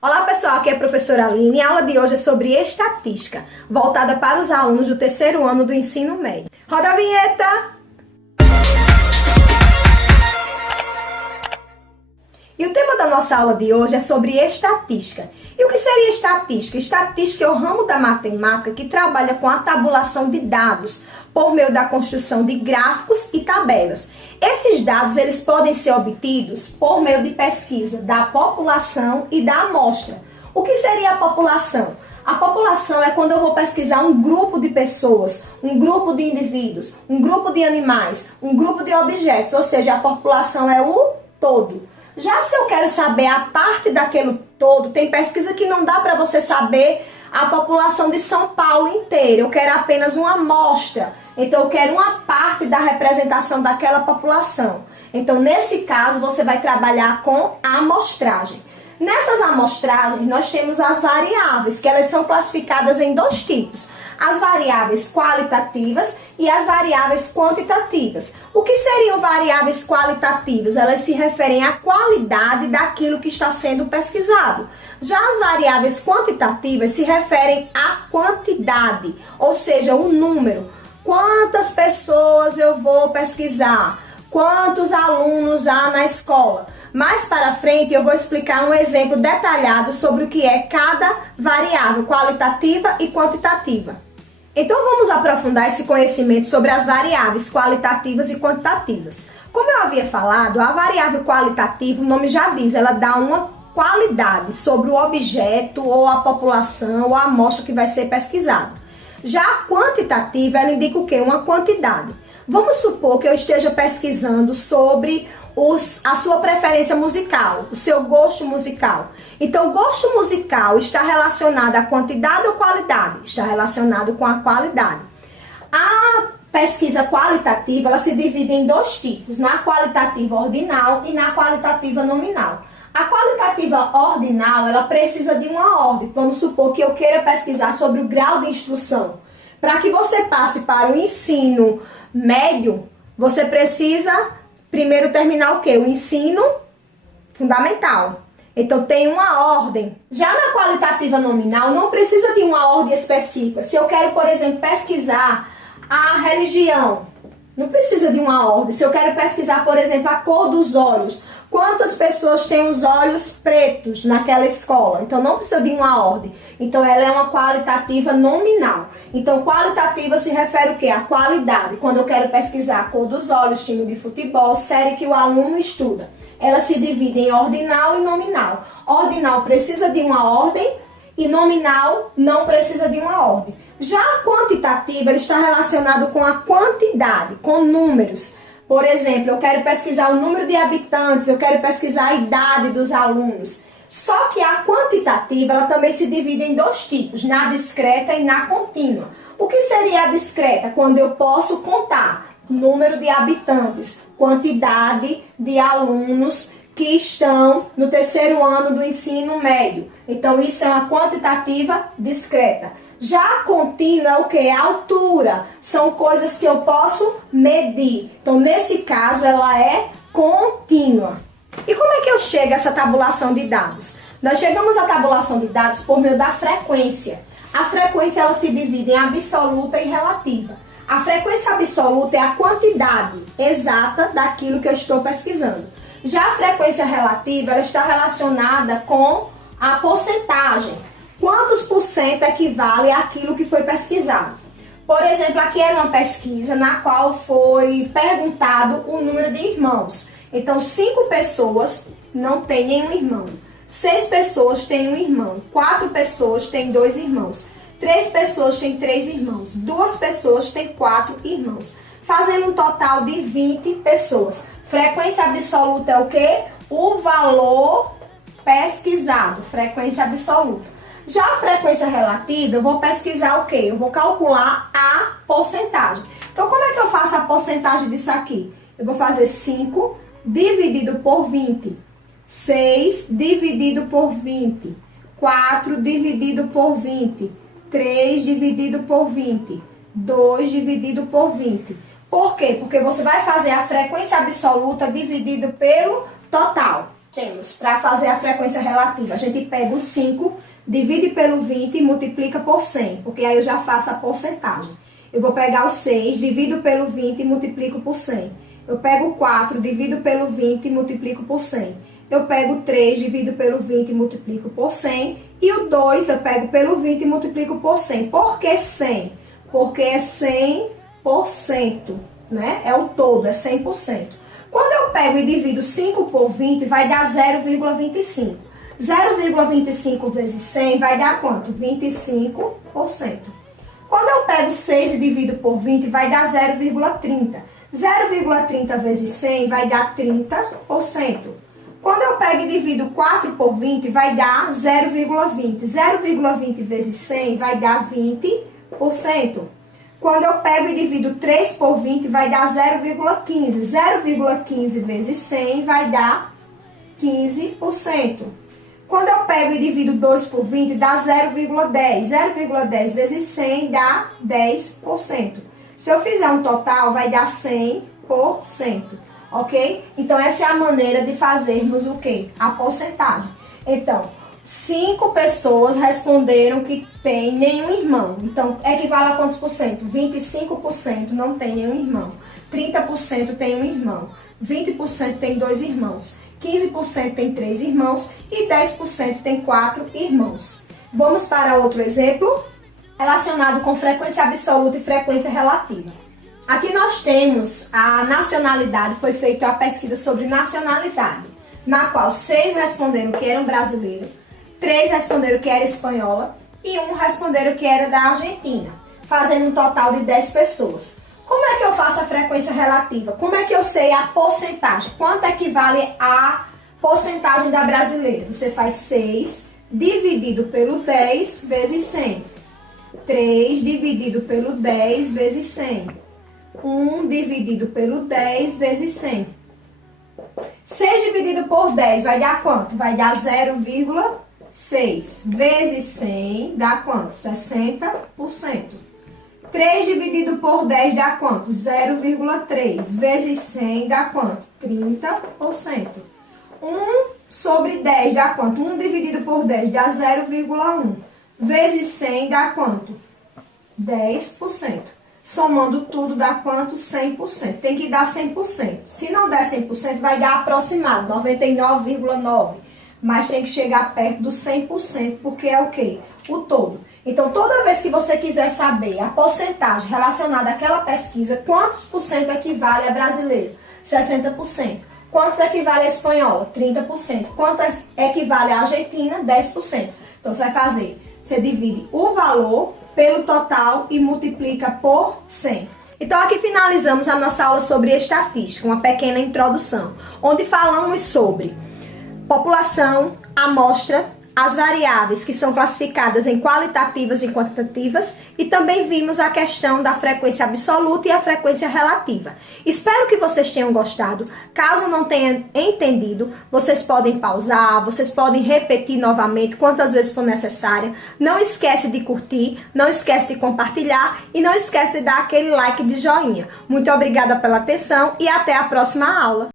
Olá pessoal, aqui é a professora Aline e a aula de hoje é sobre estatística, voltada para os alunos do terceiro ano do ensino médio. Roda a vinheta! E o tema da nossa aula de hoje é sobre estatística. E o que seria estatística? Estatística é o ramo da matemática que trabalha com a tabulação de dados por meio da construção de gráficos e tabelas. Esses dados eles podem ser obtidos por meio de pesquisa da população e da amostra. O que seria a população? A população é quando eu vou pesquisar um grupo de pessoas, um grupo de indivíduos, um grupo de animais, um grupo de objetos, ou seja, a população é o todo. Já se eu quero saber a parte daquele todo, tem pesquisa que não dá para você saber a população de São Paulo inteira. Eu quero apenas uma amostra. Então, eu quero uma parte da representação daquela população. Então, nesse caso, você vai trabalhar com a amostragem. Nessas amostragens, nós temos as variáveis, que elas são classificadas em dois tipos. As variáveis qualitativas e as variáveis quantitativas. O que seriam variáveis qualitativas? Elas se referem à qualidade daquilo que está sendo pesquisado. Já as variáveis quantitativas se referem à quantidade, ou seja, o número. Quantas pessoas eu vou pesquisar? Quantos alunos há na escola? Mais para frente eu vou explicar um exemplo detalhado sobre o que é cada variável qualitativa e quantitativa. Então vamos aprofundar esse conhecimento sobre as variáveis qualitativas e quantitativas. Como eu havia falado, a variável qualitativa, o nome já diz, ela dá uma qualidade sobre o objeto ou a população ou a amostra que vai ser pesquisada. Já a quantitativa, ela indica o quê? Uma quantidade. Vamos supor que eu esteja pesquisando sobre a sua preferência musical, o seu gosto musical. Então, o gosto musical está relacionado à quantidade ou qualidade? Está relacionado com a qualidade. A pesquisa qualitativa, ela se divide em dois tipos, na qualitativa ordinal e na qualitativa nominal. A qualitativa ordinal, ela precisa de uma ordem. Vamos supor que eu queira pesquisar sobre o grau de instrução. Para que você passe para o ensino médio, você precisa primeiro terminar o quê? O ensino fundamental. Então tem uma ordem. Já na qualitativa nominal, não precisa de uma ordem específica. Se eu quero, por exemplo, pesquisar a religião, não precisa de uma ordem. Se eu quero pesquisar, por exemplo, a cor dos olhos, quantas pessoas têm os olhos pretos naquela escola? Então, não precisa de uma ordem. Então, ela é uma qualitativa nominal. Então, qualitativa se refere o quê? A qualidade. Quando eu quero pesquisar a cor dos olhos, time de futebol, série que o aluno estuda. Ela se divide em ordinal e nominal. Ordinal precisa de uma ordem e nominal não precisa de uma ordem. Já a quantitativa, ele está relacionado com a quantidade, com números. Por exemplo, eu quero pesquisar o número de habitantes, eu quero pesquisar a idade dos alunos. Só que a quantitativa, ela também se divide em dois tipos, na discreta e na contínua. O que seria a discreta? Quando eu posso contar número de habitantes, quantidade de alunos que estão no terceiro ano do ensino médio. Então, isso é uma quantitativa discreta. Já a contínua é o que? A altura. São coisas que eu posso medir. Então, nesse caso, ela é contínua. E como é que eu chego a essa tabulação de dados? Nós chegamos à tabulação de dados por meio da frequência. A frequência, ela se divide em absoluta e relativa. A frequência absoluta é a quantidade exata daquilo que eu estou pesquisando. Já a frequência relativa, ela está relacionada com a porcentagem. Quantos por cento equivale àquilo que foi pesquisado? Por exemplo, aqui era uma pesquisa na qual foi perguntado o número de irmãos. Então, 5 pessoas não têm nenhum irmão. 6 pessoas têm um irmão. 4 pessoas têm 2 irmãos. 3 pessoas têm 3 irmãos. 2 pessoas têm 4 irmãos. Fazendo um total de 20 pessoas. Frequência absoluta é o quê? O valor pesquisado. Frequência absoluta. Já a frequência relativa, eu vou pesquisar o quê? Eu vou calcular a porcentagem. Então, como é que eu faço a porcentagem disso aqui? Eu vou fazer 5 dividido por 20. 6 dividido por 20. 4 dividido por 20. 3 dividido por 20. 2 dividido por 20. Por quê? Porque você vai fazer a frequência absoluta dividido pelo total. Temos, para fazer a frequência relativa, a gente pega o 5, divide pelo 20 e multiplica por 100, porque aí eu já faço a porcentagem. Eu vou pegar o 6, divido pelo 20 e multiplico por 100. Eu pego o 4, divido pelo 20 e multiplico por 100. Eu pego o 3, divido pelo 20 e multiplico por 100. E o 2 eu pego pelo 20 e multiplico por 100. Por que 100? Porque é 100%, né? É o todo, é 100%. Quando eu pego e divido 5 por 20, vai dar 0,25. 0,25 vezes 100 vai dar quanto? 25%. Quando eu pego 6 e divido por 20, vai dar 0,30. 0,30 vezes 100 vai dar 30%. Quando eu pego e divido 4 por 20, vai dar 0,20. 0,20 vezes 100 vai dar 20%. Quando eu pego e divido 3 por 20, vai dar 0,15. 0,15 vezes 100 vai dar 15%. Quando eu pego e divido 2 por 20, dá 0,10. 0,10 vezes 100 dá 10%. Se eu fizer um total, vai dar 100%, ok? Então, essa é a maneira de fazermos o quê? A porcentagem. Então, 5 pessoas responderam que tem nenhum irmão. Então, equivale a quantos por cento? 25% não tem nenhum irmão. 30% tem um irmão. 20% tem 2 irmãos. 15% tem 3 irmãos. E 10% tem 4 irmãos. Vamos para outro exemplo, relacionado com frequência absoluta e frequência relativa. Aqui nós temos a nacionalidade, foi feita a pesquisa sobre nacionalidade, na qual 6 responderam que eram brasileiros, 3 responderam que era espanhola e 1 responderam que era da Argentina, fazendo um total de 10 pessoas. Como é que eu faço a frequência relativa? Como é que eu sei a porcentagem? Quanto equivale a porcentagem da brasileira? Você faz 6 dividido pelo 10 vezes 100. 3 dividido pelo 10 vezes 100. 1 dividido pelo 10 vezes 100. 6 dividido por 10 vai dar quanto? Vai dar 0,6 vezes 100 dá quanto? 60%. 3 dividido por 10 dá quanto? 0,3 vezes 100 dá quanto? 30%. 1 sobre 10 dá quanto? 1 dividido por 10 dá 0,1 vezes 100 dá quanto? 10%. Somando tudo dá quanto? 100%. Tem que dar 100%. Se não der 100%, vai dar aproximado, 99,9%. Mas tem que chegar perto do 100%, porque é o quê? O todo. Então, toda vez que você quiser saber a porcentagem relacionada àquela pesquisa, quantos por cento equivale a brasileiro? 60%. Quantos equivale a espanhola? 30%. Quanto equivale a argentina? 10%. Então, você vai fazer, você divide o valor pelo total e multiplica por 100. Então, aqui finalizamos a nossa aula sobre estatística, uma pequena introdução, onde falamos sobre população, amostra, as variáveis que são classificadas em qualitativas e quantitativas e também vimos a questão da frequência absoluta e a frequência relativa. Espero que vocês tenham gostado. Caso não tenham entendido, vocês podem pausar, vocês podem repetir novamente quantas vezes for necessária. Não esquece de curtir, não esquece de compartilhar e não esquece de dar aquele like de joinha. Muito obrigada pela atenção e até a próxima aula.